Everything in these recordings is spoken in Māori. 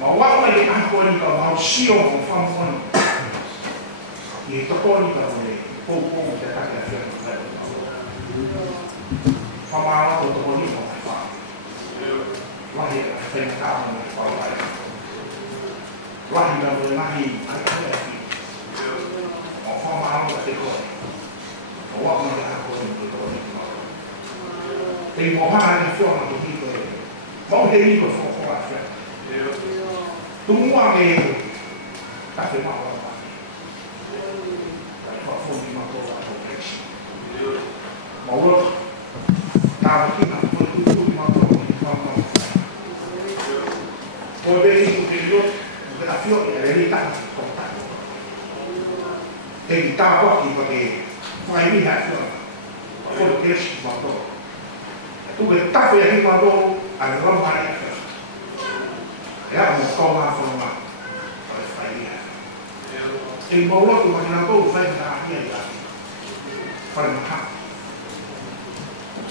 Ma wau le ako ni ka mau sio mo famu i toko ni ka le pou te taka fia ko fa fama to toko ni ko fa wahi ka fa na ka mo fa wahi na mo nahi ai ka o fama ka te ko o wa mo ka ko ni to ni ko e mo ha ni fio na to ni ko mo te ni ko fo fa fia tumua ke ta fe ma wa pa ta fo ni ma ko wa ko prechi ma wo ta ki na ko tu ma ko ni ma ma ko de ni ke yo de la fio e le ta ko ta e ta ko ki ko ke mai ni ha fio ko ke shi ma ko tu ke ta fe ni ma ko a ro ma ni era un coma forma para faria el bolo que imagina todo faz na minha para cá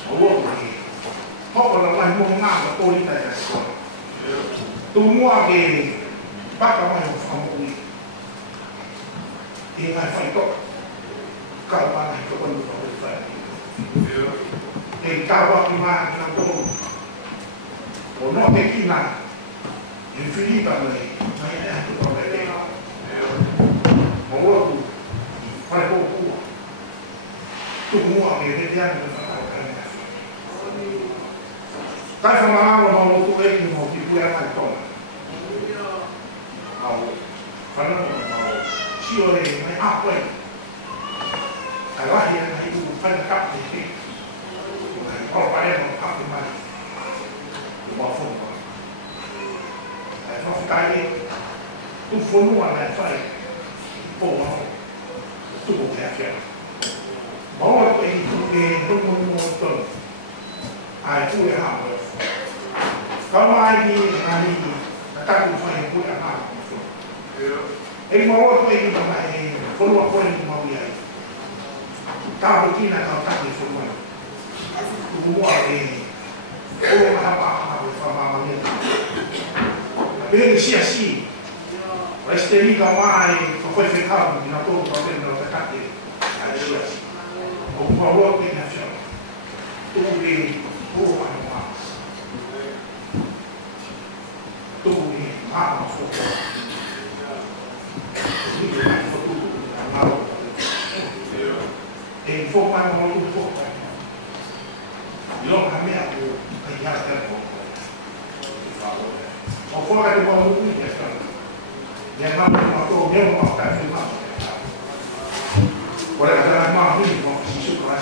o que pouco não vai montar a política da escola tu moa que basta mais um famoso e vai fazer todo calma que quando vai fazer e tava que mais na todo o não tem que nada infinita ma è anche un problema ma ora tu fai poco tu muovi e vediamo che fa la stai famando ma lo tu vedi non ti puoi andare con ma fanno ma ci ore ma poi allora hai tu fai il capo di poi faremo il capo mai lo va a fondo non fai tu fornua la fai poi tu puoi fare ma ora tu che non molto hai tu e ha come hai la tanto fai poi a e ma ora poi non hai fornua poi non mai ta routine la tanto fornua tu muovi o ma fa perché sia sì queste mica mai poi feccato di natura prendere le carte sia sì o un po' di nazione tu vedi tu vedi ma fuoco e il fuoco è molto fuoco io a me ho tagliato il fuoco o fuori di quando qui è stato gli andiamo a trovare un po' di filmato vuole che la mano qui non si supera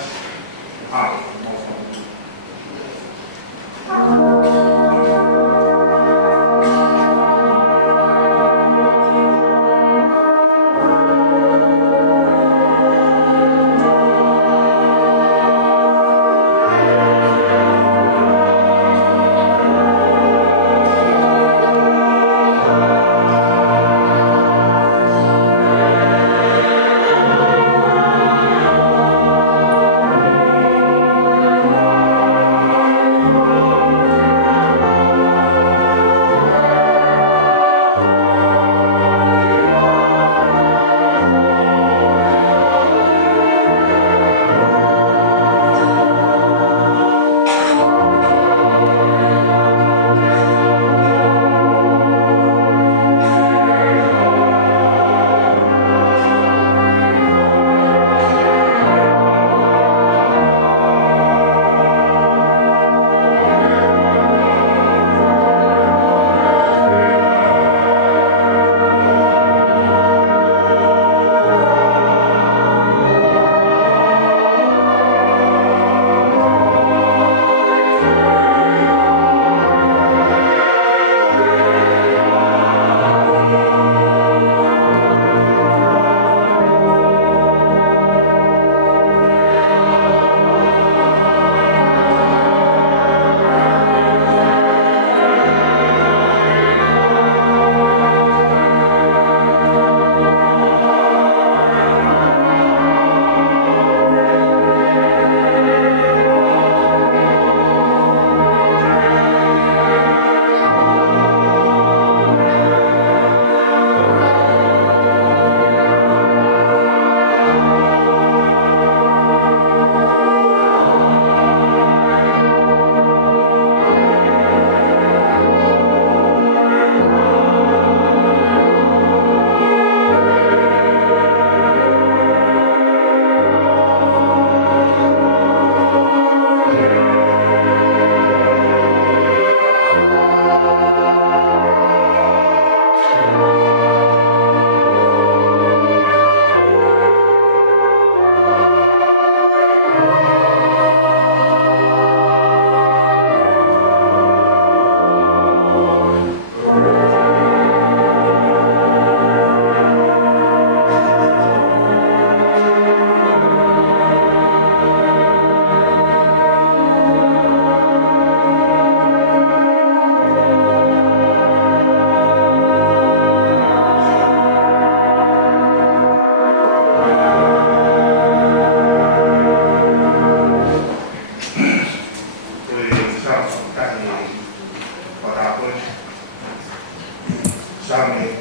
examen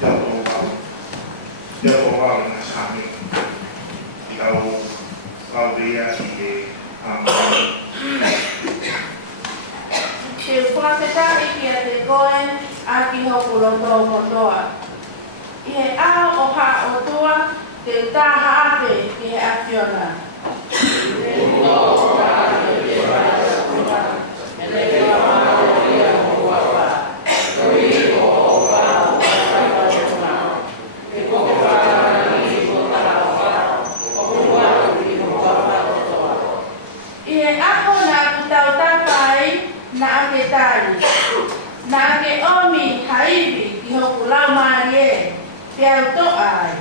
de autobomba en el examen y la veía así que Te fuateta iki te koe aki hoku loto kondoa. Ie a o ha o tua te taha ape ki he afiona. Ie ako na kutau tapai na ake tali. Na ake omi haibi ki hoku lau marie. Piau to ai.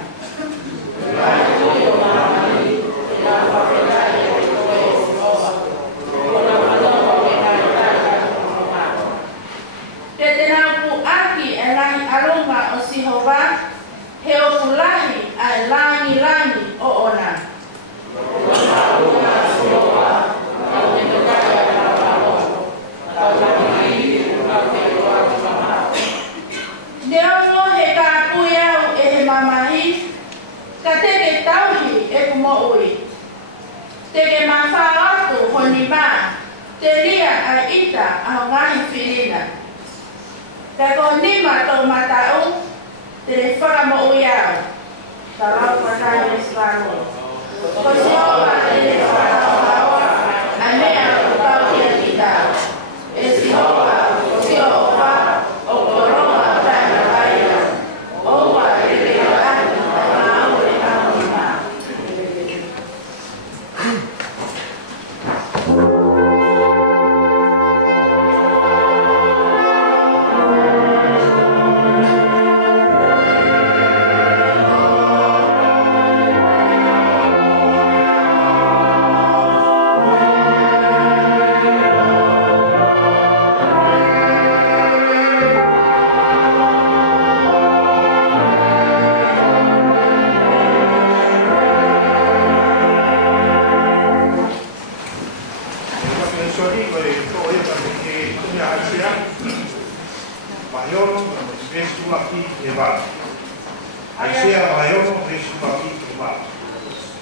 Te tenau pu aki e lahi alunga o Sihova, he o pulahi ai langi o ona. Neongo he ka pui au e he mamahi, ka teke tauhi e kumo ui. Teke mawhao atu honi mā, te lia a ita a ngahi whirina. Te ko nima tau matau, te re whakamo ui au. Ta rau patai e swaro. Ko sioa e re whakao, a mea o tau ki a kita. E sihoa, ko sio o wha, o koroma tai na waia. Oua e re o atu, a ngāu e ngāu mā.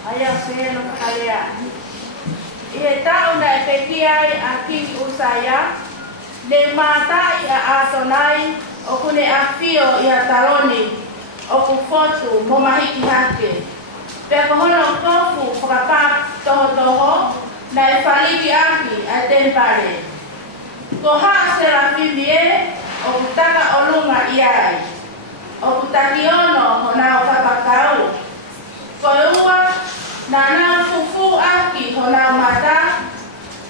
Aya se no kalea. E tau na e peki ai a ki usaya, le mata i a atonai, o kune a fio i a taroni, o ku fotu mo mahiki hake. Pe kohono kofu whakapā toho, na e whaliki aki a tempare. Ko haa se la fibie, o ku taka olunga i ai. O ku taki ono ho nao kapakau. Ko ua, na nau fufu aki ho nau mata,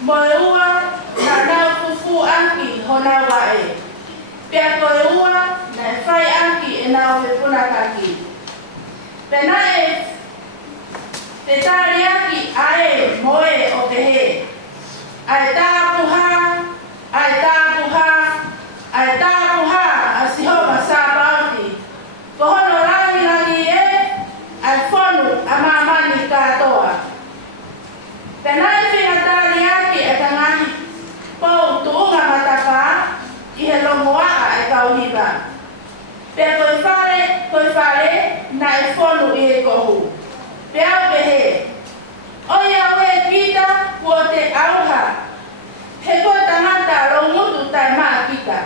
mo ua, na nau fufu aki ho nau wae. Pea ko ua, na e whai aki e nau he punakaki. Pena e te tari aki ae moe o kehe. Ai tāpuha, ai tāpuha, ai tāpuha a sihoa sāpauti. Ko hono rangi e, ai whonu a mamani katoa. Penai whina tari aki e ka ngahi pou tuunga matapa i he longoaka e kauhiba. Pea koe whare na e whonu i he kohu. Pea pehe. Oia oe kita kua te auha. He koe tangata longutu tai maa kita.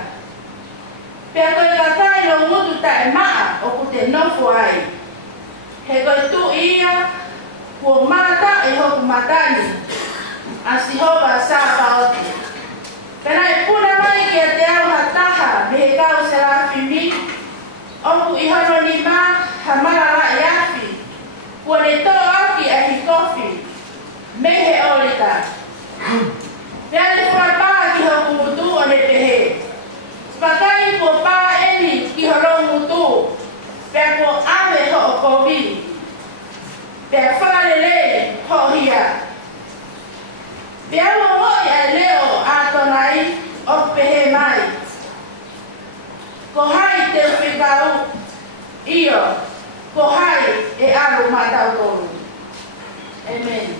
Pea koe katai longutu tai maa o ku te nofu ai. He koe tu ia kua mata e hoku matani. A sihoa sāpaoti. Pena e puna mai ki a te auha taha me he kau se la whimi. Oku i hono ni maa ha marara i afi. Kua ne tō aki a hi kofi. Me he olita. Pea te whapā ki hoku mutu o ne pehe. Pakai kua pā eni ki horo mutu. Pea kua ame ho o kovi. Pea whalele ho hia. Pea ua hoi a leo a tonai o pehe mai. Ko hai te whikau. Iyo. Ko hai e aru matau toru. Amen.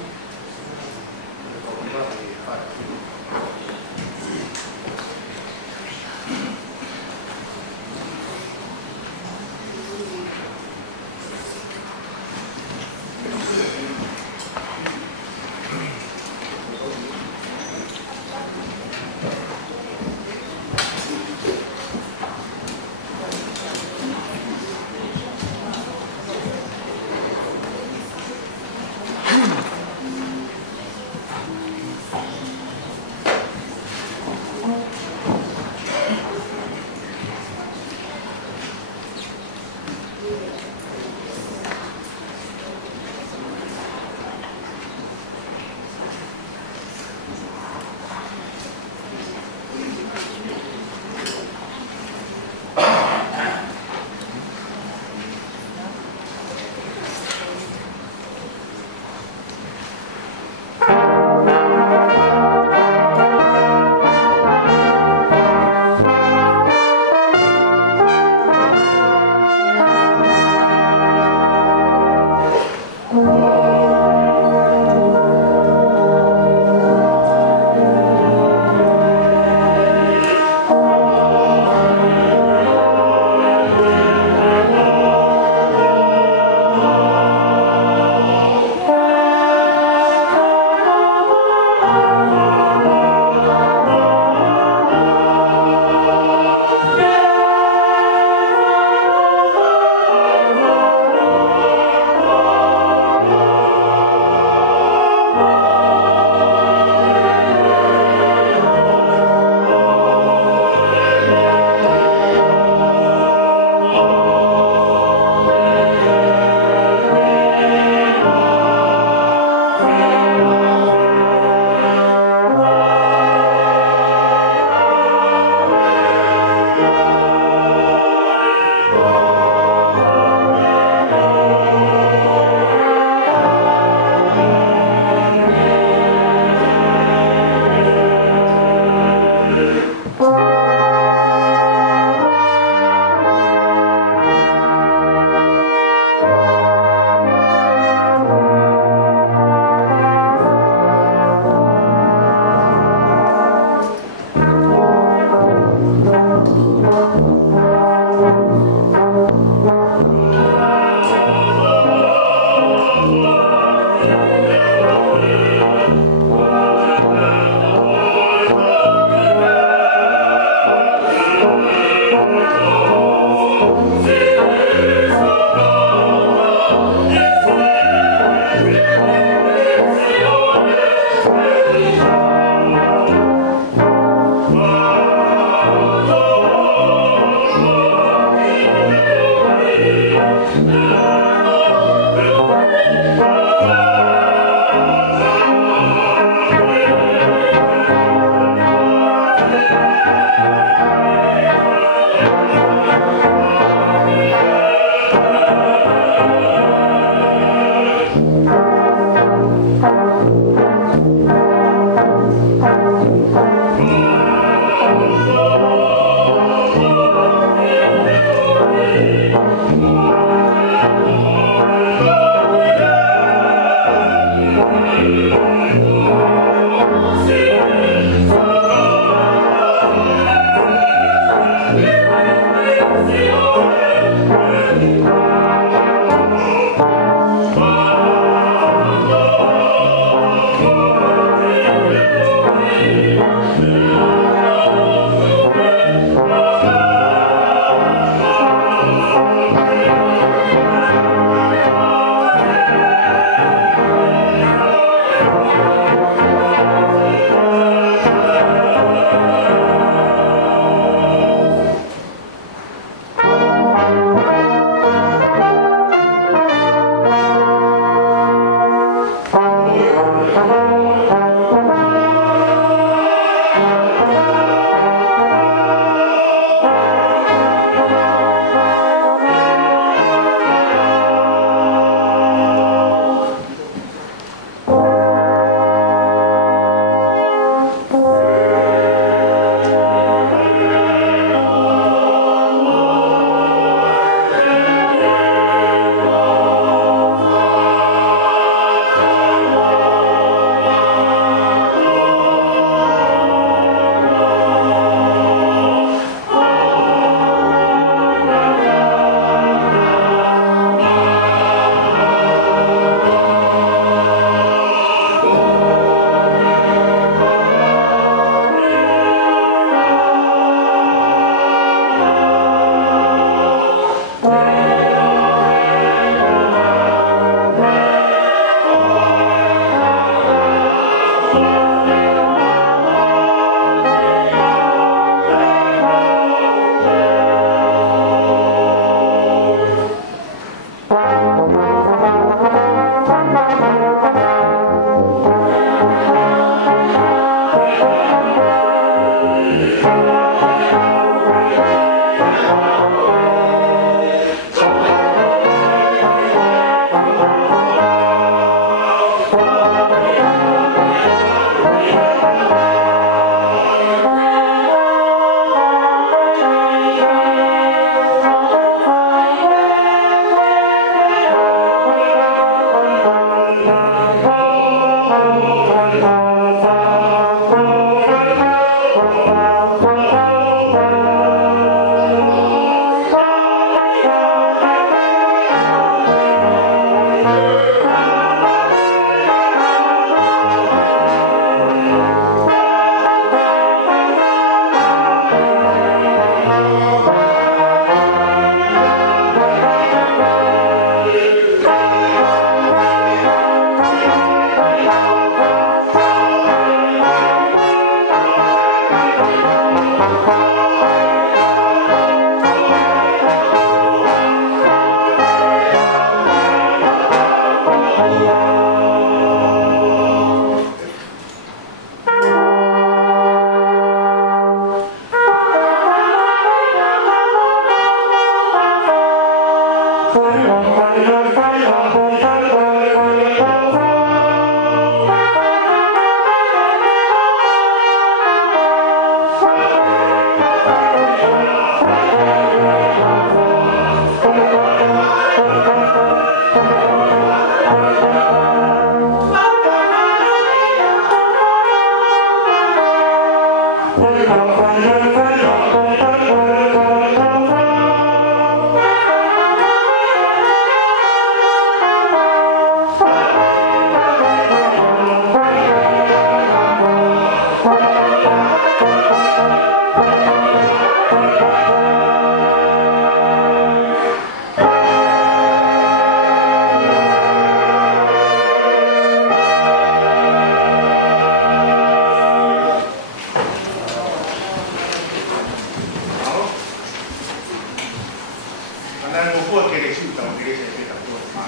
su tao ke se ke ta ko ma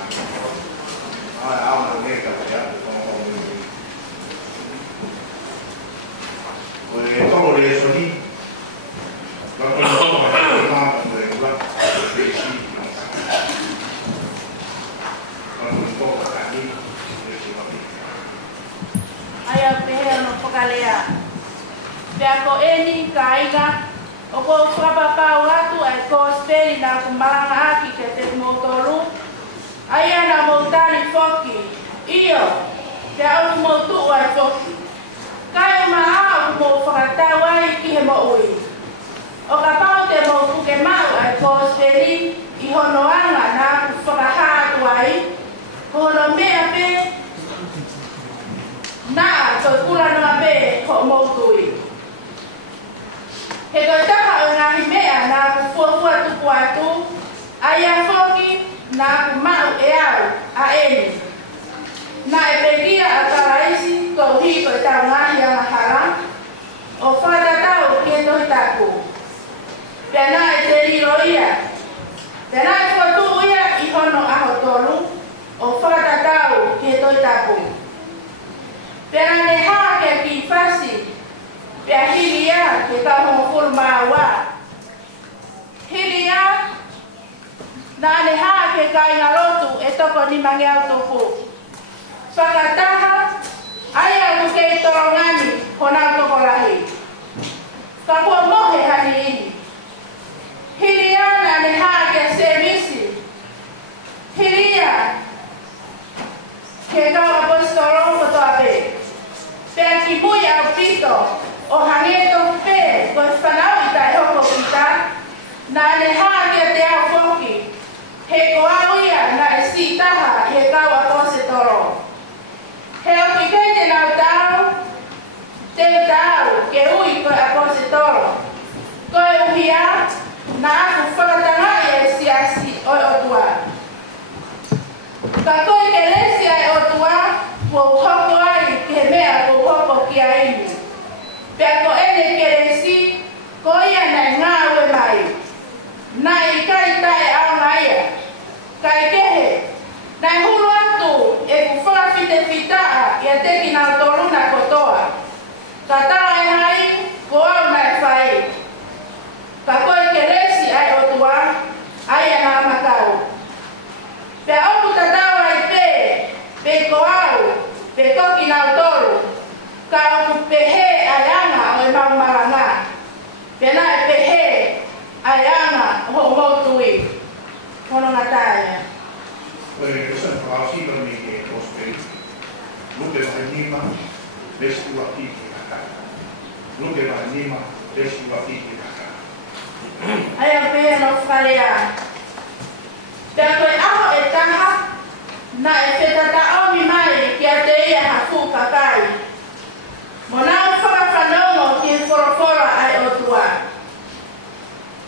a ma ne ka ya ko ko ni todo eso ni lo que no ma de la de sí cuando toca aquí de su familia aya pehe no pokalea pea ko eni kaiga o ko whakapapau atu ai ko speri na kumaranga aki ke te motoru aya na moutani foki iyo pea o moutu ai foki kai maa o mo whakatau ai ki he mo ui o ka pau te moutu ke mau ai ko speri I honoanga na whakahatu ai hono mea pe na to kula no be ko moutui he ko taka o ngahi mea na fuafua tuku atu aia foki na mau e au a eni na e pekia a karaisi ko hi ko e tau ngahi a mahara o whatatau ki e tohi taku pena e te riro ia pena e fuatu ia I hono aho tolu o whatatau ki e tohi taku pena ne haa ke ki whasi pea hiria ke tau hongo fulu maawa hiria na ne haa ke kai ngarotu e toko ni mange au toku whakataha ai au ke I torongani hona toko rahi ka kua mohe hani ini hiria na ne haa ke semisi hiria ke kau apostolo koto ape pea ki mui au pito o hangeto pe ko whanau I tai hoko kita na ne haa ke te au foki he ko au ia na e si taha he kau apose toro he o ki kei te nau tau te tau ke ui ko apose toro ko e uhia na aku whakatanga I e si asi o e otua ka koe ke lesi ai otua wo hoko ai ke mea wo hoko ki aini pea ko ene ke lesi ko ia na ngā ue mai na I kai tae au ngaia kai kehe na hulu atu e ku whakawhite whitaa I a teki nau toruna kotoa ka tara e hai ko au nai whai ka koe ke lesi ai otua ai a ngā makau pea oku tatau ai pe ko au pe koki nau toru ka oku pehe ai anga o e mau maranga pena e pehe ai anga ho moutui hono ngā tāia Questa è la che ospiti. Non che va nima, restu a fiti na cara. Non che va nima, restu a fiti na cara. ai a pēr no whalea pea koe aho e taha na e whetata omi mai ki a te ia hafu kakai mo nau whakawhanongo ki e whorofora ai o tua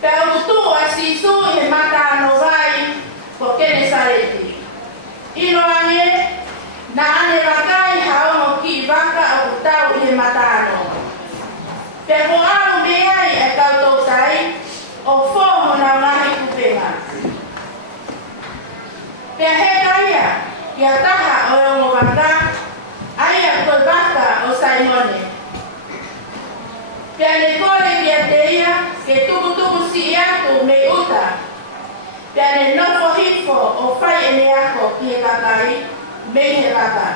pea o tu a sisu he mata no vai ko kene sareti ino ange na ane wakai haongo ki waka o tau I he mata no pea ko au mea I e kautou tai o whoho na ngahi kupenga pea he kaia ki a taha o e ongo waka aia koe waka o Saimone pea ne kore ki a te ia ke tuku si atu me uta pea ne nofo hifo o whai e ne ako ki he kakai me he waka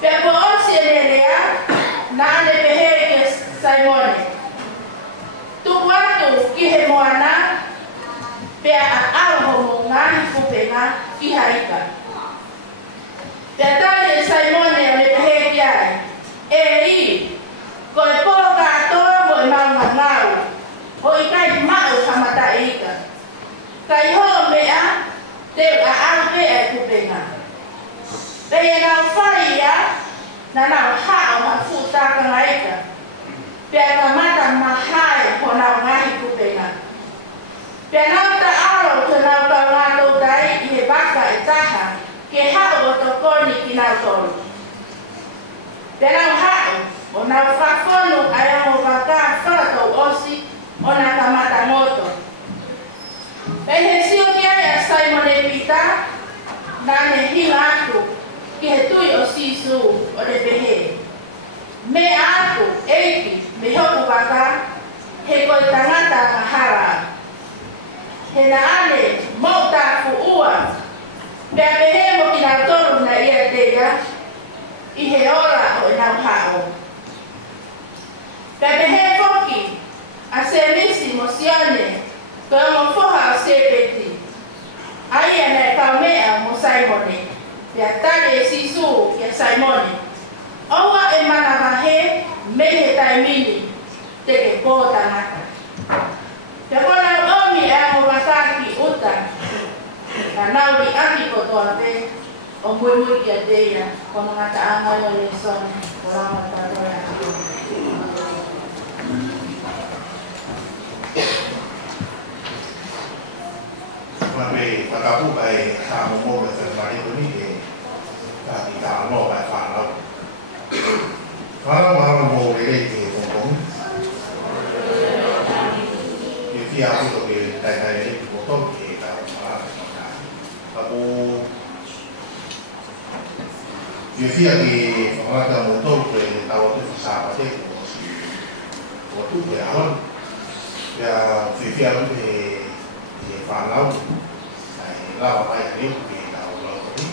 pea ko osi e ne lea na ane pehe ke Saimone tuku atu ki he moana pea a aho mo ngahi kupenga ki haika pea tali e Saimone o ne pehe ki ai e ri ko e poka atoa mo e mau ngau o I kai mau hamata ika kai ho mea te a ape e kupenga pea nau whai ia na nau hao ha futaka ngaika pea ka mata mahai ko nau ngahi kupenga pea nau ta aro te nau ka ngato dai I he baka e taha ke hao o tokoni ki nau tolu pea nau hao o nau whakonu ai ango waka whakatou osi o na ka mata ngoto pea he sio ki ai a kita na ne hinga atu ki he tui o sisu o le pehe. Me aku eiki me hoku waka he koi tangata ngahara. He na ane mauta ku ua pea pehe mo ki na toru na ia teia i he ora o inau hao. Pea pehe foki a se nisi mo sione koe mo foha o se peti. Aia na kau mea mo Simone pea tale e sisu kia Simone. Owa e mana wahe me he taimini te ke kō tangata. Te kona omi e mo wataki uta na nauri aki kotoa te o mui kia teia kono ngata anga yo le son korama taroa aki. Tapi pakapu kai kamu mau bersermai itu ni tapi kamu kai falau. Kalau mau beli di Hongkong, jadi aku tu beli dari di Hongkong di aku jadi di orang motor beli tahu tu siapa tu waktu dia awal dia jadi aku di falau. Lao apa yang ini kita ulang ini,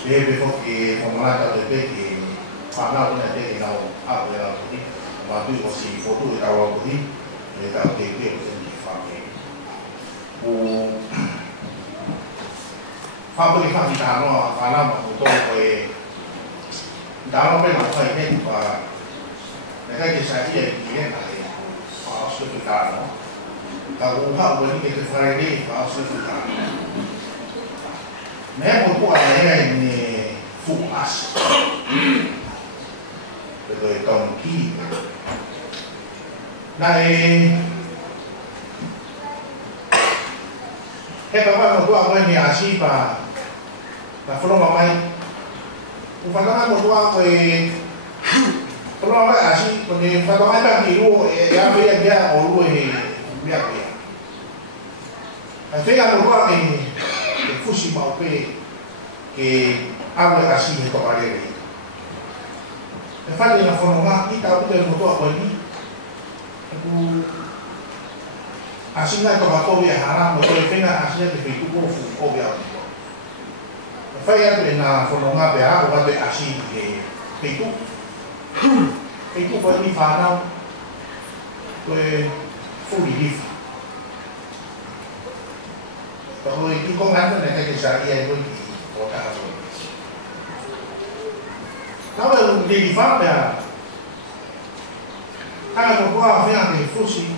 dia besok di pemerintah DPR falau ini ada lao apa yang ini, waktu masih foto kita ulang ini, kita DPR ini family. Family family tahu falau untuk kue, tahu apa yang kue ini apa, mereka kisah dia ini nanti, asal kita tahu. Kalau hak boleh kita Friday, asal kita tahu. Memang buat yang ini fuas, betul tongki. Nah, kita buat apa ini asyik pak? Nah, kalau mamai, umpamanya buat apa? Kalau mamai asyik, kalau mamai bagi lu, yang dia orang ini biar dia. Tapi kalau buat ini fusi mau pe que habla así de tomaré. Me falta una forma kita udah motor apa ini. Aku asingnya tomato viajar, motor pena asingnya de itu como fu obvio. Me falla na forma viajar o de así de itu. Itu fue mi fana. Pues fully lift. Kalau itu kau kan nak kerja dia itu kota apa? Kalau di Liverpool ya, kalau kau apa yang fusi,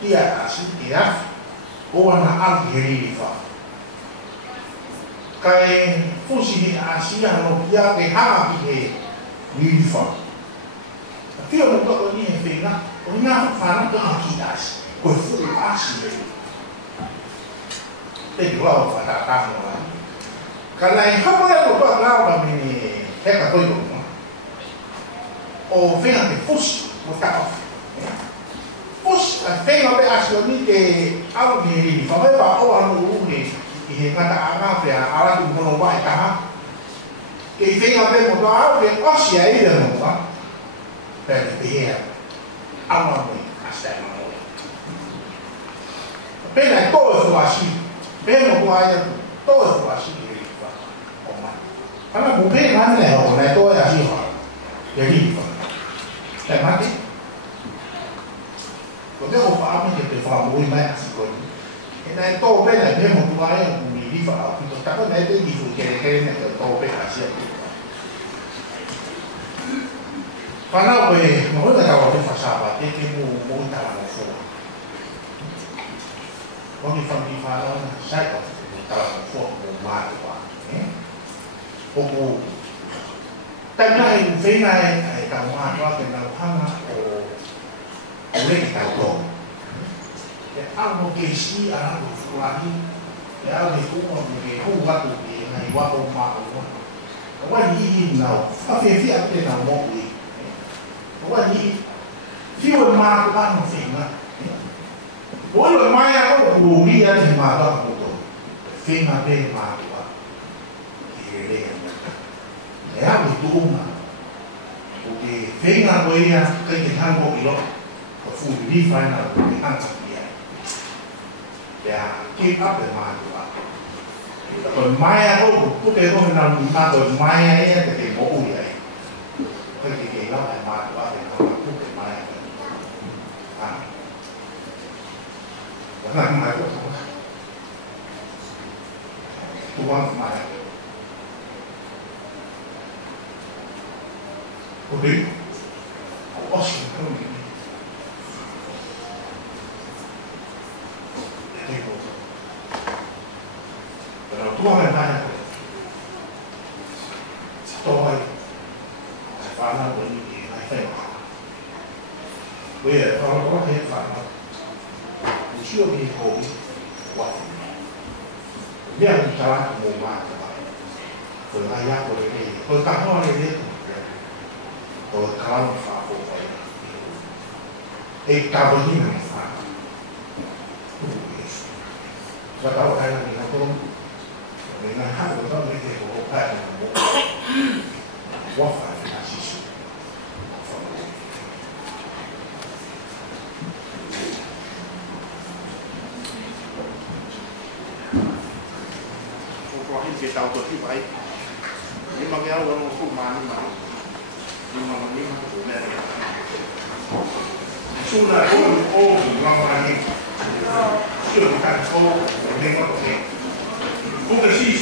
dia asing dia, kau nak alih Liverpool. Kalau fusi di Asia, dia kehama di Liverpool. Tapi orang tu ni fina, orang fana tu akidas, kau fusi Asia. Tapi kalau pada tahu lah, kalau yang apa yang buat lau kami kita kau itu, oh fina de push, bukan off, push, fina be asal ni ke awal ni, sampai bawa orang dulu ni, ini kata apa ya, alat tu pun baik kah? Ke fina be motor awal ke Asia ini dah motor, tapi dia awal ni asal mana? Pena tu suasi. Bemo kuaya todo así rifa. Karena bukan mana orang itu así hal. Jadi tak mati. Kalau dia faham dia tu faham boleh mana sih kau. Ini itu benda bemo kuaya bumi rifa. Itu tak ada itu di kiri-kiri itu benda así. Kalau boleh, mungkin kalau kita sahabat, kita mau tahu apa. Kami family falau saya kalau buat rumah tu pak, buku. Tapi yang fina kamu apa kena hama boleh kita tahu. Ya, aku kesi anak lagi, ya aku buat tu ni buat rumah rumah. Awak ni now, apa yang kita nak mau ni? Awak ni, siapa rumah tu kan fina. Boleh main aku bumi yang di mana aku tu, Whenga me mātua i rea ngata. E apu tūma. O te whenga koea kai te hango i lo. Ka fūri ni whaina o te hanga ki ai. Te a keep up e mātua. Ko mai a o puke ko na mātua mai a ea te te mo ui ai. Kai te kei lau e mātua te kama puke mai a. Wana mai o tōka. Tuang mai. Oke. Awesome coming. Pero tuang mai. Toi. Fana boni ki ai fai. We are all here fana. Sure be holy. What? Dia bicara umum Kalau ayah boleh ni, kalau tak boleh ni, kalau kalau faham boleh. Kalau ni mana faham? Sebab tahu ayah ni aku, dengan hak kita mereka berbuat dengan wafat dengan sisi. Kita tahu tu baik. Ini bagaimana orang hukuman ini sudah lama ni. Sudah dengan bukan sih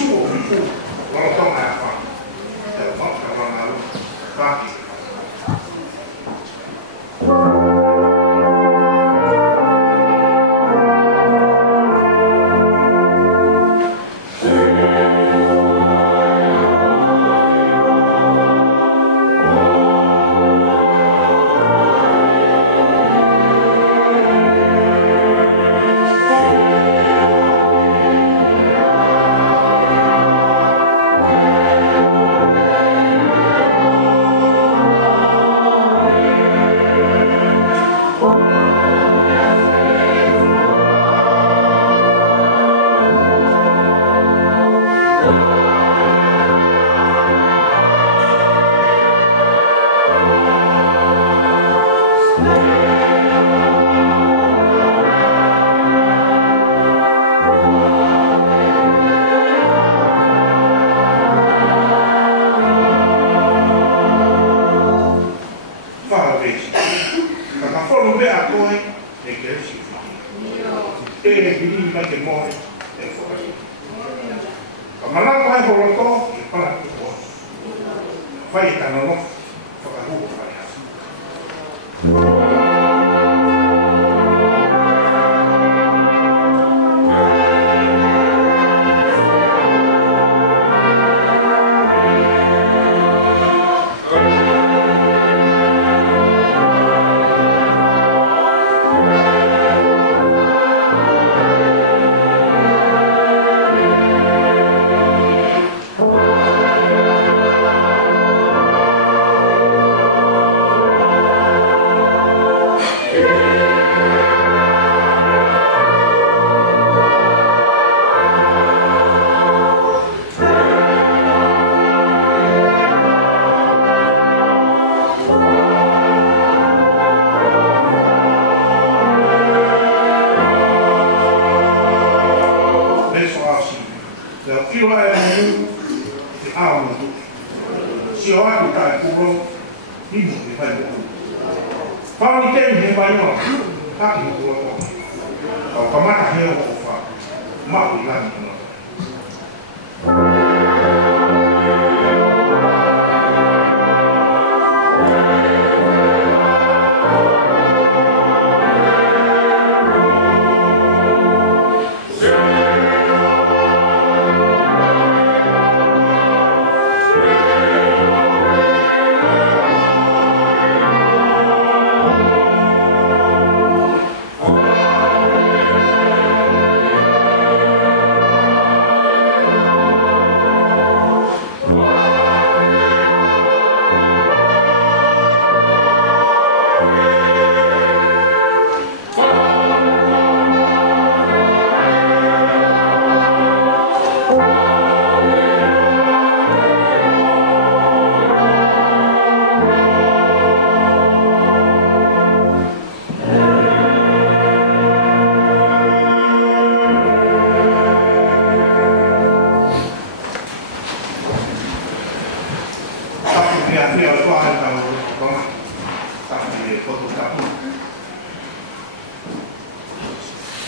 kalau tahu apa. Kalau malu kaki.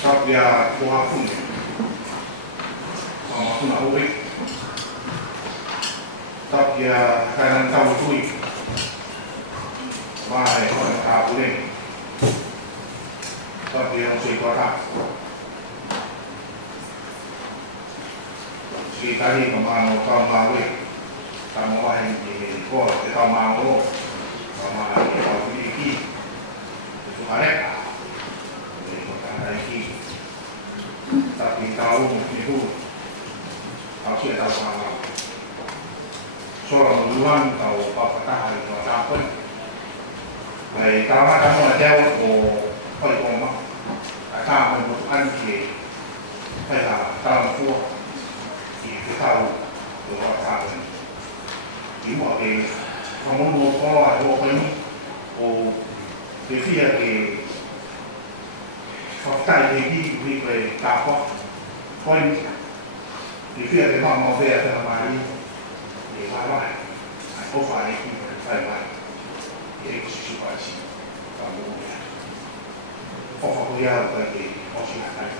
Tapi ya buah pun, sama pun aku baik. Tapi ya kadang tahu tuh, bahaya orang tahu ni. Tapi yang saya kata, si tadi kemana kau mahu, kamu yang di kau kita mahu, kamu yang ini, itu mereka. Tapi tahu itu harus kita tahu. Soal duluan tahu apa tahu itu apa. Baik kalau kamu ada kau koma, kamu bukan ke, kita tahu itu tahu itu apa. Ini mungkin kamu mau kalau ada apa ini, dia ke tại vì về tạo có quanh thì phía cái họ màu về là mà đi để phá loại không phải phải lại để sự quản trị và mô hình không phải bây giờ phải để có sự hạt này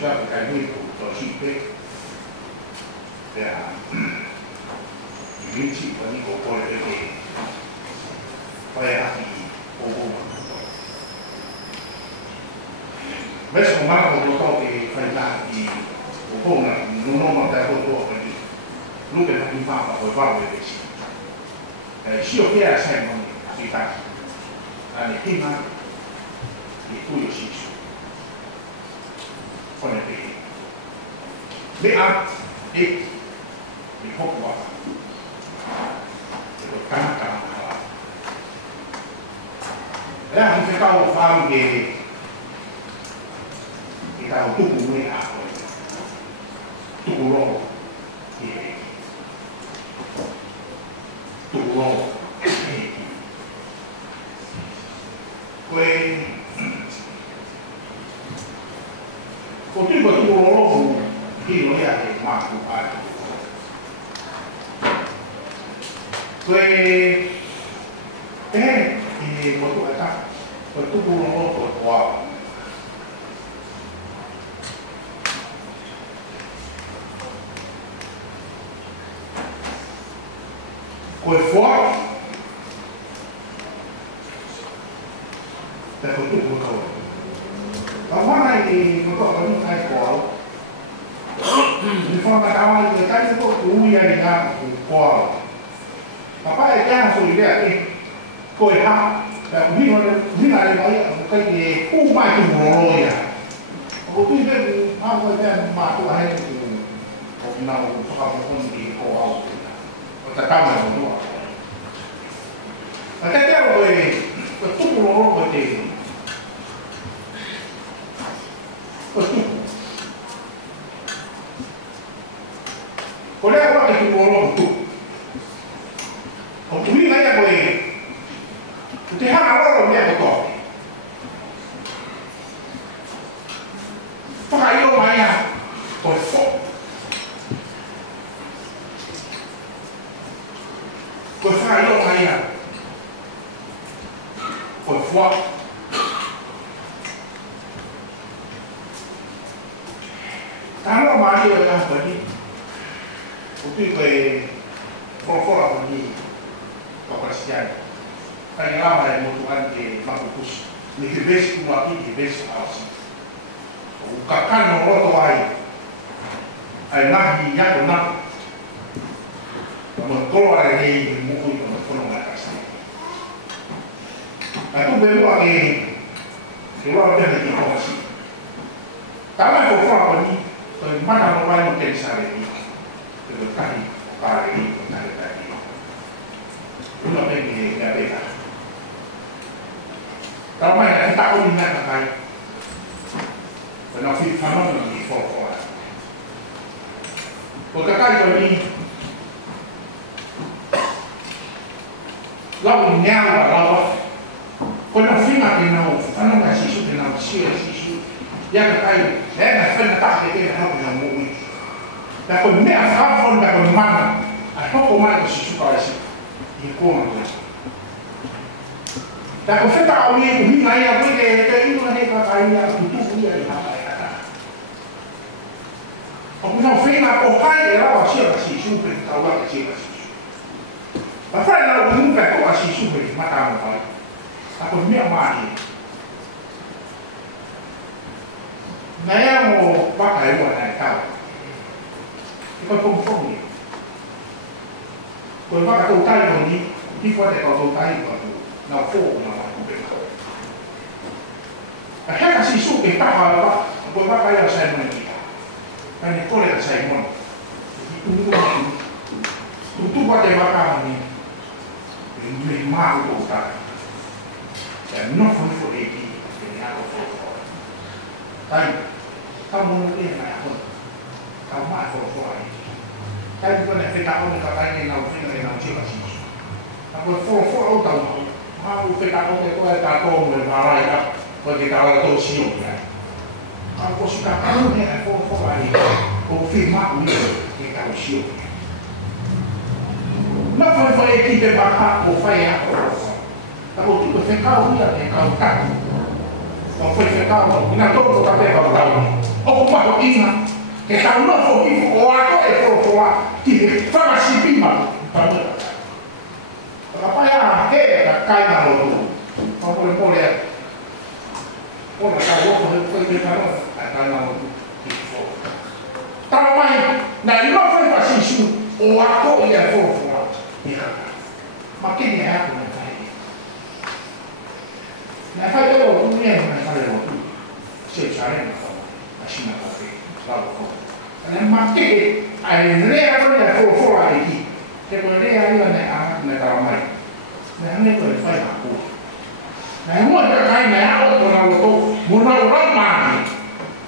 cho cái nguyên của tổ chức biết để biến trị và những của tôi để phải là thì Ves con Marco lo so che fa i tanti, o con non ho mandato dopo lì, lui che non mi fa poi va a vedere. Io che era sempre sui tanti, alle prima di cui io si su, con il pene. Le ha e il poco va, e lo canta. E anche cavo fa che kita untuk memulai apa turun turun kue kau tu turun ini dia mampu ada kue ini waktu ada waktu turun berkuah Coi fuori per tutto il colore. Ma mai non so, non sai cosa. Mi fa una cavalla di dettagli lui è rimasto un cuore. Ma poi è chiaro sull'idea che coi ha, mi la rivolgo che mai tu non lo è. O tu vedi, ma poi ma tu hai un so di co ta cama non lo ma che chiaro che tutto loro potete qual è la che loro tu qui non è poi ti ha loro mi ha fatto fa io mai a poi Tôi phải đâu hay à? Hồi fuck. Tháng nó mà đi rồi là phải đi. Cũng tuy về phô là phải đi. Có phải xe. Anh làm này một tụ anh thì mặc một cú. Mình thì biết cũng là đi thì biết sao. Các căn nó lo toài. Anh làm gì nhắc cũng làm. Mình có lại thì mũi của mình không lại cả sao. Tôi biết là cái lo cho mình không gì. Tám mươi phần là mình tôi mắt nó bay một cái sao đấy, từ cái cái đúng là cái gì cái đấy cả. Tám mươi là tạo nên là cái, và nó phi phàm nó là gì phò. Còn cái rồi điเราเป็นแนวว่าเราคนเราฟิล์มอะไรเราอันนั้นไม่ใช่ชุดเราเชื่อชุดอยากไปแล้วแต่เป็นตาเด็กๆเขาเป็นอย่างมุ่งแต่คนเนี่ยเขาคนแบบคนมันไอ้พวกคนมันก็ชุดอะไรสิยิ่งกว่าเลย Tapi saya tahu ni ngai apa ke itu ni kaya tutup dia ni apa kata. Aku nak fina ko kai dia lah siapa si super tahu lah siapa si. Apa nak umum kan ko si super mata mo. Aku ni amani. Naya mo pakai buat naya tahu. Ikut pun ni. Kalau pakai tahu tahu ni, ni buat tahu tahu. Nào phô nào mà không biết không. Hết là si su cái tao vào đó, tôi bắt cái là sai mình gì cả. Cái này có lẽ là sai mình. Tụi bắt đây bắt cái mình mình mang cái đồ ta. Để nó không có để gì để nhà có phô. Đây, tao muốn cái này hơn. Tao mang phô phô này. Cái này phải tao muốn cái này nào chưa là gì. Tao muốn phô ở đâu. Aku kita tahu bermarai kan, bagi tahu itu siung kan. Aku suka tahu ni, aku lagi, aku firman ni kita siung. Nak boleh kita bakar, aku faya. Aku tu berfikau ni, kau tak. Kau berfikau, nak tahu tak kau tahu. Aku mahu ingat, kita nak fikir, aku tidak faham siapa mana. Apa ya? Kai na lo tu. Kau boleh. Kau nak tahu kau boleh mana? Kai na lo tu. Tahu mai? Nah, ini apa yang masih isu? Aku ia follow. Ni kata. Makin ni aku nak tahu. Nak tahu tu ni nak tahu tu. Siapa nak tahu? Asyik nak tahu. Tahu. Kalau makin, ini aku nak follow lagi. Kalau ni aku nak tahu mai. Nah, ini boleh saya aku. Nah, mau terkait dengan orang itu, mula orang mana?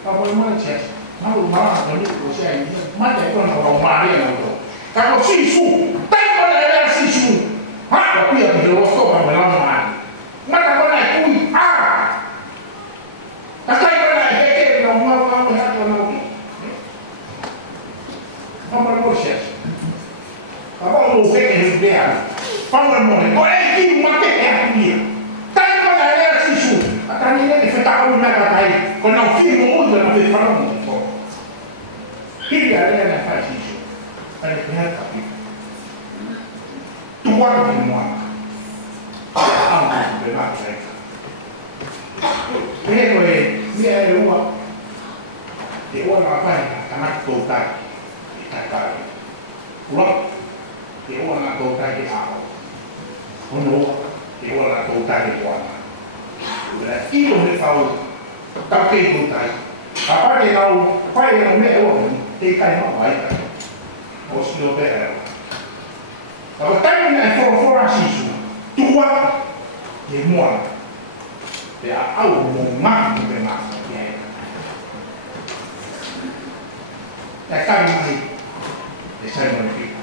Apa yang mana cek? Malu mana? Jadi usia ini, mana orang mana yang itu? Kalau sisu, tapi kalau ada sisu, tapi yang di luar tu orang mana? Mana mana itu? Tapi kalau ada heke, orang mana lihat orang itu? Apa proses? Apa lu heke dia? Pangan mo ni, kau ini makin yang dia. Tapi kalau ada sisu, atau ni ni fitahu nak katai, kau nak film mo udah nak film mo. Ini ada yang nak sisu, ada banyak tapi. Tuan semua, aman benar saya. Ini ada uang, dia uang apa ni? Karena total, kita tahu. Pulang, dia uang nak total di awal. Ono, dia orang tahu tadi tuan. Itu dia tahu, tapi itu tadi. Apa dia tahu? Apa yang dia tahu? Dia kan nak baik. Bos dia beres. Kalau tadi nak forasi su, tua dia muat. Dia tahu mengmak benar. Dia kan mai. Dia saya mungkin.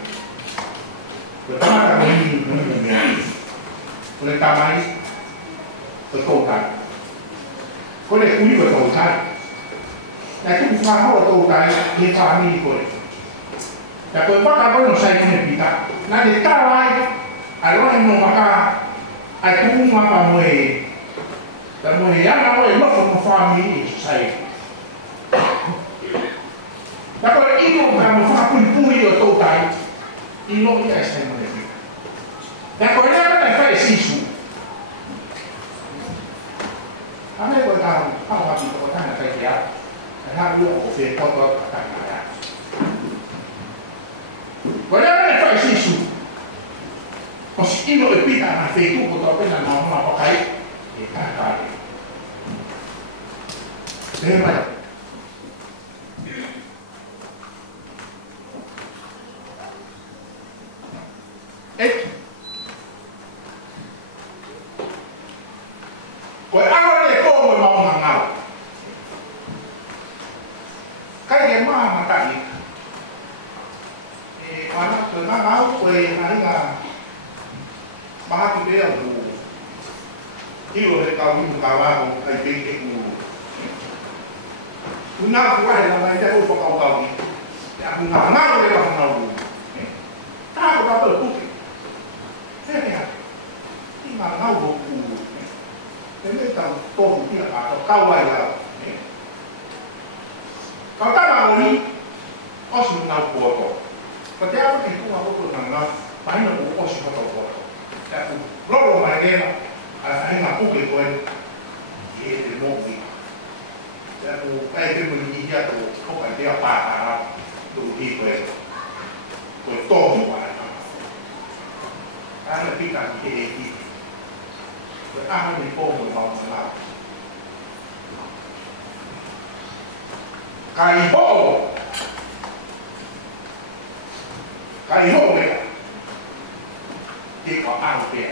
Pertama kali ini. Oleh tamai bertobat. Oleh kuli bertobat. Tapi bukan hal bertobat dia kami boleh. Tapi apa kalau saya punya kita? Nanti tarai, ada yang maka aku maka mulai. Dan mulai yang mulai nak memahami saya. Tapi itu kamu faham pun bertobat. Ilo dia saya mulai. Dan kalau dia nak faham sisu, apa yang kita tahu kita nak kerja, kita lu offer kau tak ada. Kalau dia nak faham sisu, kalau ilo lebih nak faham itu, kita pernah nama apa kai, kita kali. Lepas. Ele tau tō kia kato, kawai lau. Kau tama ngoni, osi ngau kuoto. Ko te apa ki kunga kuto nanga, paina ku osi koto kuoto. Te aku, loro mai nena, ala hainga kuke koe, ki e te mōki. Te aku, kai te muni ki hia tō, koka te a pātara, tō ki koe, koe tōtu wai kama. Ana pika ki he e ki. Koe aha ni pōmu mau ngā. Kai ho mea te ka au pea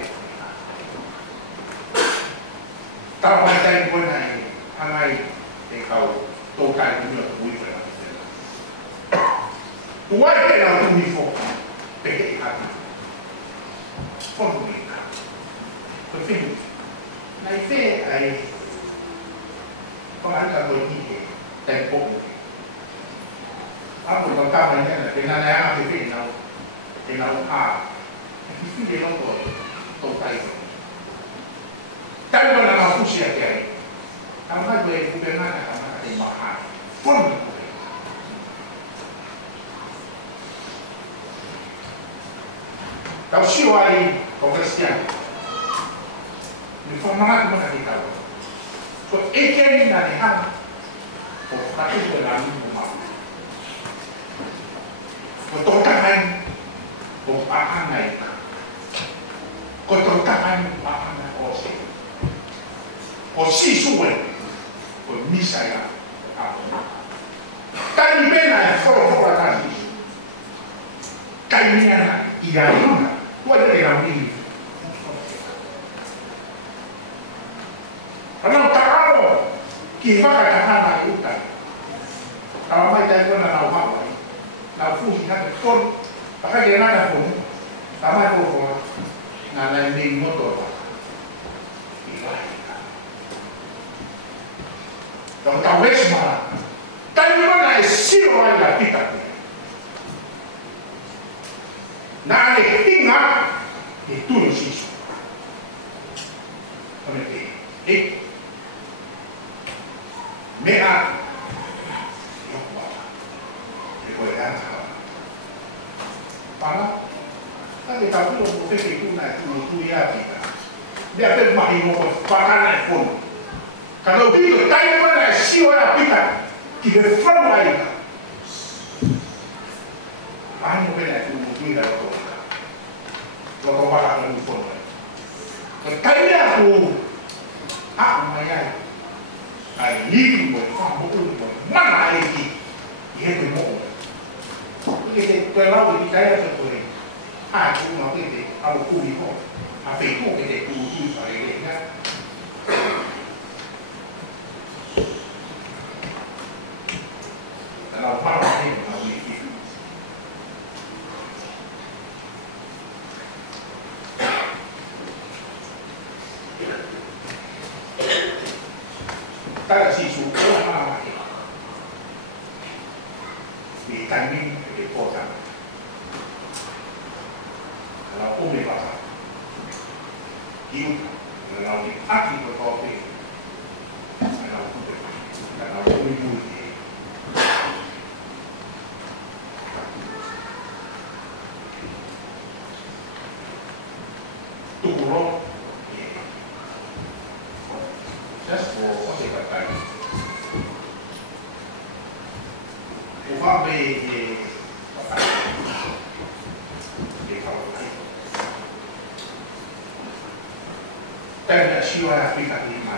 tau mai tai koe nai hangai te kau tō kai kumia kui koe na te uai te nau tumi fō te ke i hati whanu me ka koe whengu nai whē ai panganga koe i he tai pōmu aku tak tahu macam mana dengan yang aku fikir nak fikir dia nak tahu itu. Tapi kalau nak aku siap dia, kamu kan boleh bukan mana kamu ada mahal, pun. Kau siwai kau Kristian, ni format mana kita tahu. So ikan ni nak dihan, kau pakai dalam rumah. Kotokan kung paangay ka. Kotokan paangay ose. O sisuwe o misaya ako. Tani pena foro kasi. Kaya na iyayon na. Wala rin ini. Anong takao? Kiva ka kahana utang. Tawamay tayo na nawaway. Now, food has a phone, but I get another phone. I might go for now. I'm being motor. Don't come waste my time. I see why I pick up. Now, the thing up is two issues. It may not. Para tadi tahu tu mungkin itu naik tu ya kita. Dia ada mahu pakai naik pun. Kalau begitu, tanya mana siapa kita kita firm lagi. Hanya benda itu mungkin ada tu. Kalau pakai naik pun. Tanya aku, apa macam? Ini pun, kamu pun mana lagi? Ia pun. Cái lâu thì cái là rồi hai cũng nói cái ông cụ đi thôi phải cụ cái để cụ đi phải để nhá là bao nhiêu là gì ta là chỉ số là bao nhiêu vì tài nguyên để phô rằng là ôm đi vào yêu là đi ác đi vào to thì là ôm đi vui thì tụ lô rất là có thể gặp phải của pháp về tên là siêu Africa thì mà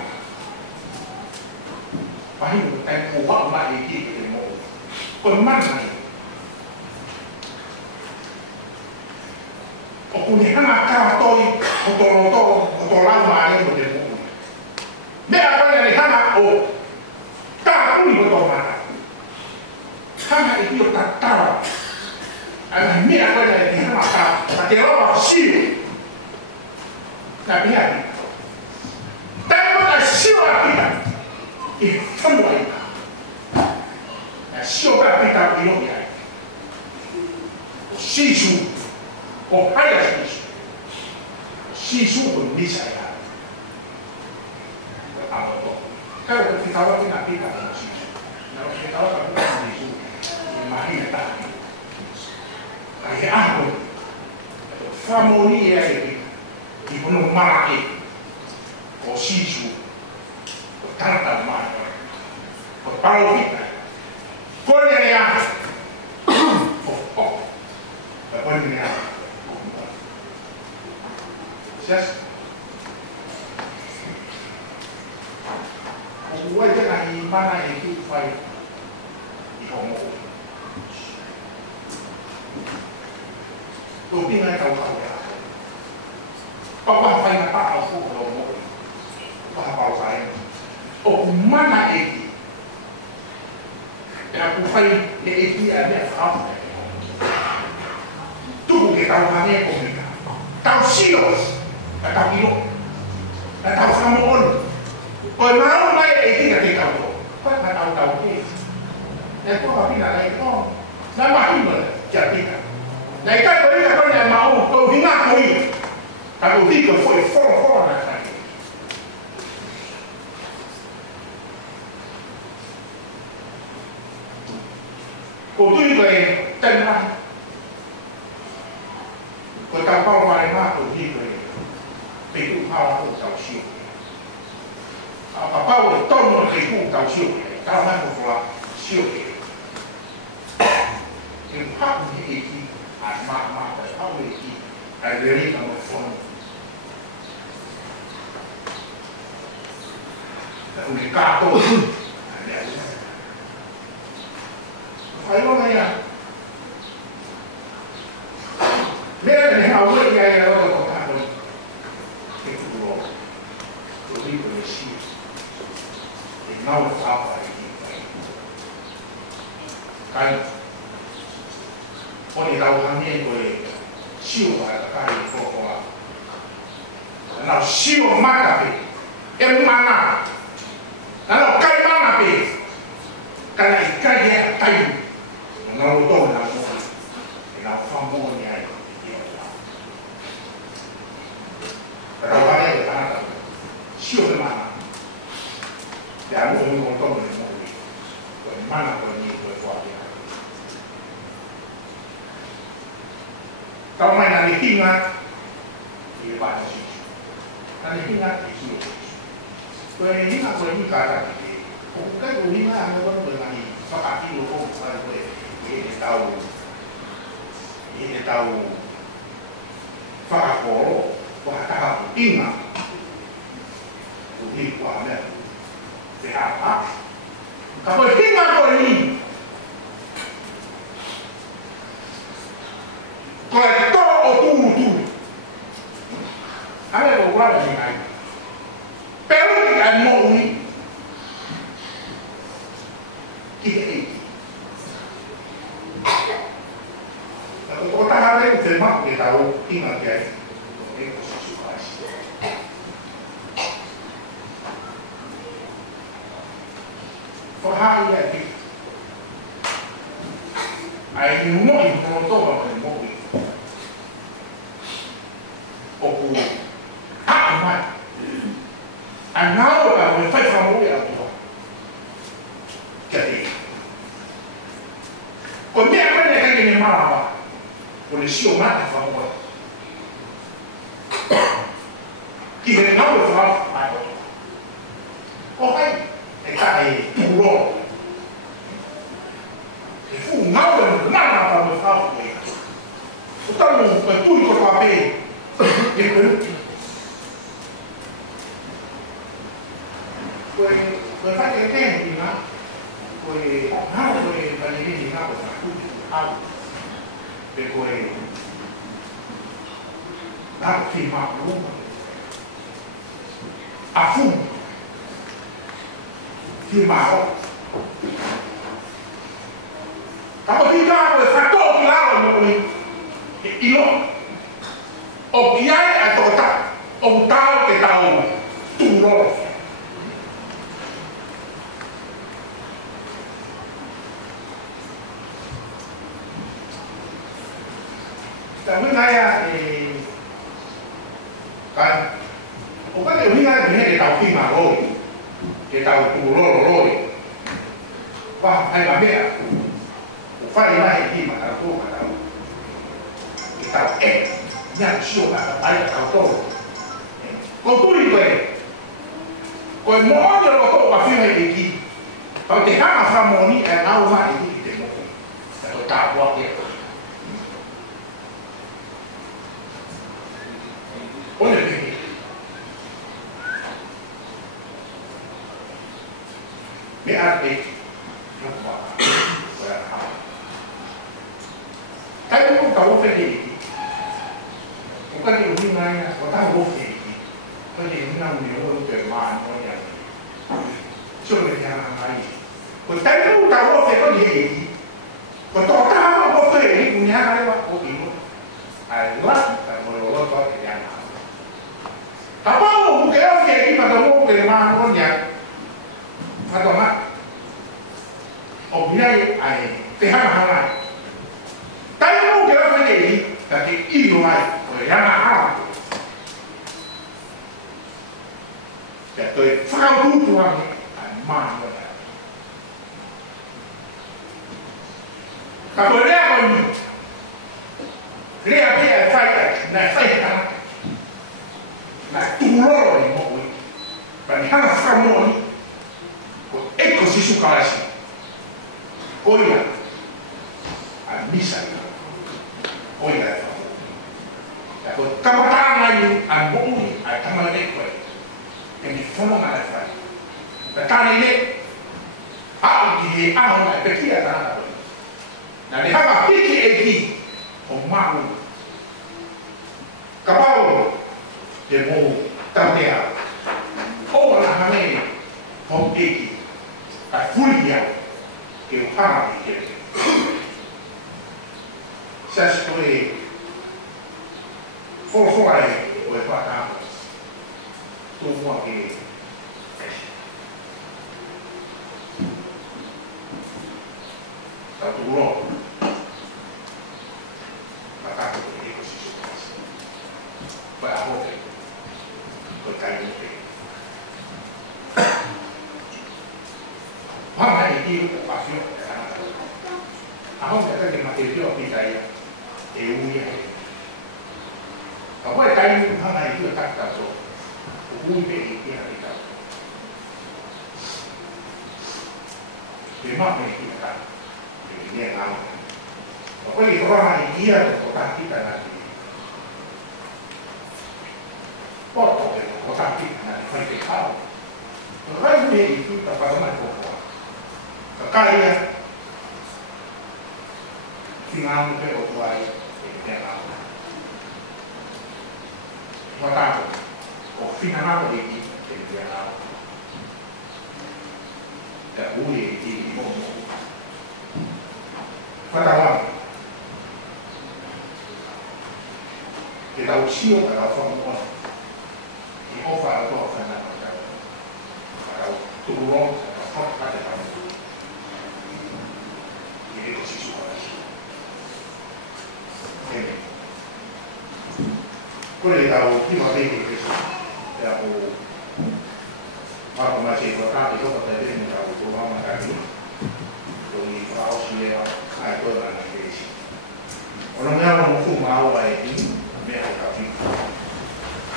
phải một tên của bọn lại gì thì một con mắt này ông này hắn là cao tôi tôi lao mà lên một điểm một mẹ con này hắn là cao cũng được tôi mà hắn là cái điều cao anh mẹ con này hắn là cao và cái đó là siêu là biết siêu Africa, itu semua itu. Siêu Africa itu dia. Sisu, ayah sisu pun bisa ya. auto. Kalau kita tahu kita tidak mesti. Kalau kita tahu kita mesti. Imagina kayak aku. Famoni ya ini. Ibu nu malaki. Kosisu. Tanta mana. Kalau kita. Kau ni ya. Oh. Kau ni ya. Just. Gue jangan mana itu file di homo. Tôi biết ngay câu câu là có phải là ta ở khu hồ một và bảo phải ở mana ấy là cũng phải để ý là để không tu cái tàu hàng này của mình tàu siêu là tàu kilo là tàu Samon rồi máu hôm nay ấy thì là cái tàu có là tàu kia để có vào cái này có nó mà không được chả tin này các bạn là con nhà máu tôi tiếng Nga thôi ta đầu tiên cần phải phô là này của tôi về chân ra của ta bao vài ma đầu tiên về thì cũng bao của tàu siêu và bao để tôm là thì cũng tàu siêu tao mang một loạt siêu nhưng khác như thế mà phải học về gì ai để đi làm một phần ông ấy cả tôi phải không này à nếu này học với cái này nó còn thằng rồi cái phụ đồ tôi đi về xí thì nó là sao phải cái我哋流行呢句燒埋個街貨啊，然後燒乜入邊，一蚊啊，然後雞蚊入邊，梗係雞嘢雞，然後多人然後放魔嘢係然後翻一個單燒乜啊，兩個我都唔冇嘅，佢蚊啊佢嘢佢掛嘅。Kalau main nanti tinggal, dia baca sih. Nanti tinggal di sini. Kau ini nak kau ini kata ni. Kau kan kau ini mana orang berani. Fakir itu kau bukan kau. Ini tahu. Fakir kau, kau tak tinggal. Kau ini kau ada. Siapa? Kau tinggal kau ini. Kalau tu, ada beberapa yang lain. Pero tidak mau ini, kita ini. Kalau tak ada yang terima, kita tahu tinggal dia. Ini posisi suasi. Faham ya ni. Ai mau itu mau oku mai anao là mình phải phòng mũi ở chỗ cái còn mẹ cái này cái gì mà còn siêu mát là phòng mũi thì mình nói được không ai có hay người ta này tù rồi thì phụ ngáo được nặng là phòng được không tâm mình phải tui của bà bê Quay phát cái tên gì đó quay hao quay và những cái gì hao của chúng hao để quay đã thì mà đúng không à phun thì mà kalau kita bersatu kita orang ilo okiai atau tak ông tao cái tàu tù rồi tại bữa nay thì cái ông có điều như này thì tàu khi mà rồi ke tau tu loi wah ai ba mea o fai mai ki ma tau ko ma tau ke tau nya sio ba ai tau to ko tu i ko mo o lo ko wa fi mai ki pa te ha fa mo ni e na wa i ki te mo ko ta wa ke Olha aqui. Me arde. Não vai. Tapi pun tahu pergi. Bukan di rumah ya, orang boleh. Pergi mana dia orang berman orang yang. Cuma yang lain. Tapi pun tahu pergi. Kalau tahu pergi punya apa? Pergi. Allah tak boleh buat yang Kapau bukan orang yang kita tahu bagaimana orang yang atau mak, objek ay Tuhan Maha. Tapi bukan orang yang tapi iluai yang Maha. Jadi faham Tuhan Maha. Kalau dia pun dia fight, nak fight kan? Ma tu loro di mo qui per hana framoni e così su calasi oia a misa oia e ko tamatanga ni a mo a tamala de ko e mi fono ma la fai da tani ne a di a ona per chi era na de ha piki e ki o mau kapao de mo tamea o la hane o piki a furia que o ha que se spre forfore o e pata tu mo que Saturo maka ko ni ko si ba ho ko tayo ni ha mai ti ko pasio ahon ka ni materio pi tayo e uya ka ko tayo ha mai ti ta ta so uy pe ti ha ta prima me ti ta ni ngam ko ni ko ha ni dia ko ta ti ta na porto che ho tanti fai che fa non vai bene tutta per mai poco la caia fino che ho tuai e la ma tanto ho fino a di che dia da lui di mondo guarda che da uscire dalla forma o fare la tua fama farà tu ruolo la forza parte da me e così su bene quello da ultimo tempo che era o ma come si portava dopo per vedere da un programma magari con i frausi e ai quello alla invece o non avevano fumato e mi ero capito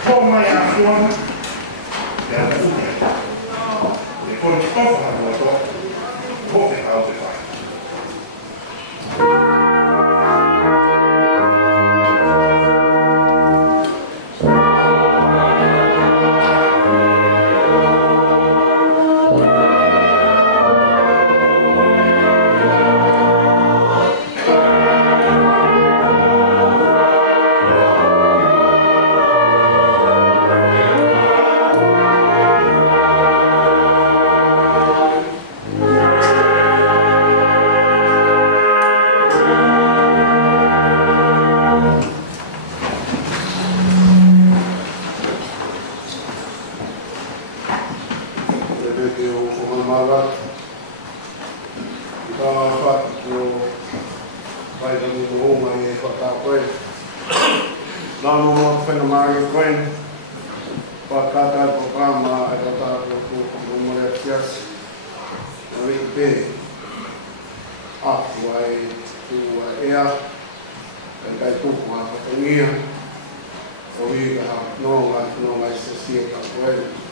come a fuoco della furia e poi il cofano vuoto come fa o fa pe a wai tu ea kai tu ha ka ngia o i ka no ngai se sia ka wai